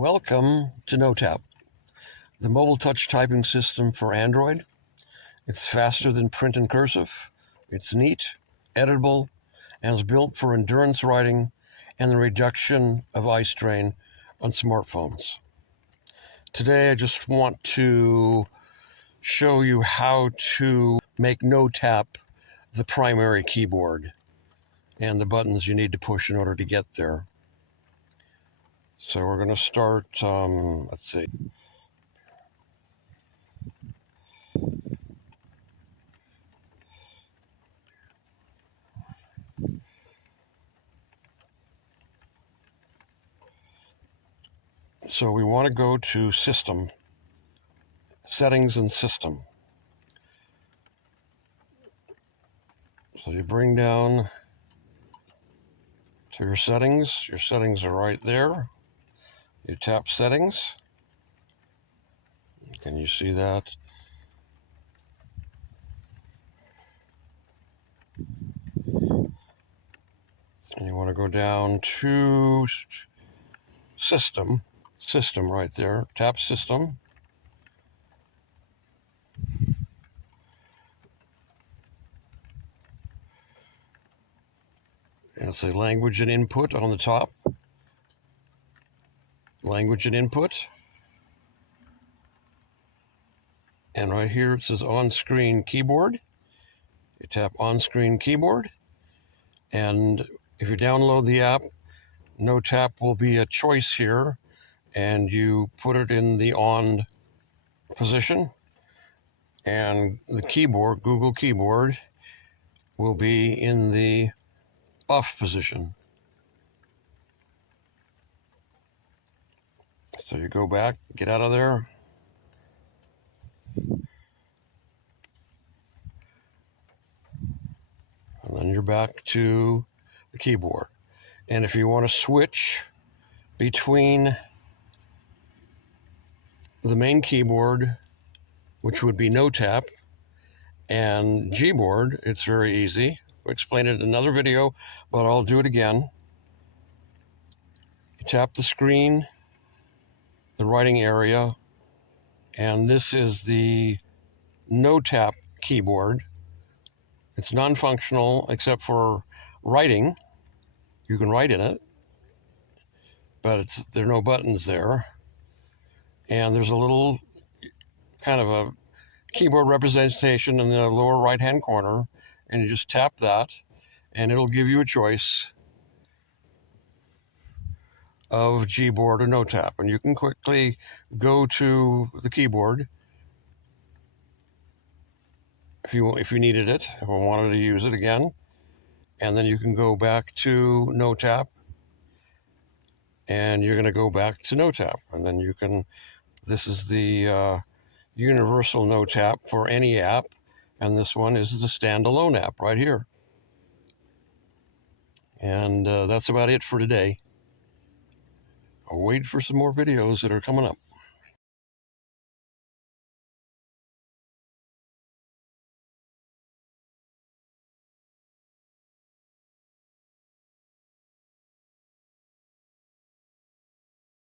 Welcome to Notap, the mobile touch typing system for Android. It's faster than print and cursive. It's neat, editable, and is built for endurance writing and the reduction of eye strain on smartphones. Today I just want to show you how to make Notap the primary keyboard and the buttons you need to push in order to get there. So we're going to start, let's see. So we want to go to System, Settings and System. So you bring down to your settings. Your settings are right there. You tap Settings. Can you see that? And you want to go down to System. System right there. Tap System. And say Language and Input on the top. Language and Input. And right here it says On-Screen Keyboard. You tap On-Screen Keyboard. And if you download the app, Notap will be a choice here. And you put it in the on position. And the keyboard, Google Keyboard, will be in the off position. So you go back, get out of there. And then you're back to the keyboard. And if you want to switch between the main keyboard, which would be Notap, and Gboard, it's very easy. I'll explain it in another video, but I'll do it again. You tap the screen, the writing area, and this is the Notap keyboard. It's non-functional except for writing. You can write in it, but there are no buttons there. And there's a little kind of a keyboard representation in the lower right-hand corner, and you just tap that, and it'll give you a choice of Gboard or Notap. And you can quickly go to the keyboard if you needed it, if I wanted to use it again. And then you can go back to Notap, and you're going to go back to Notap. And then you can, this is the universal Notap for any app, and this one is the standalone app right here. And that's about it for today. I'll wait for some more videos that are coming up.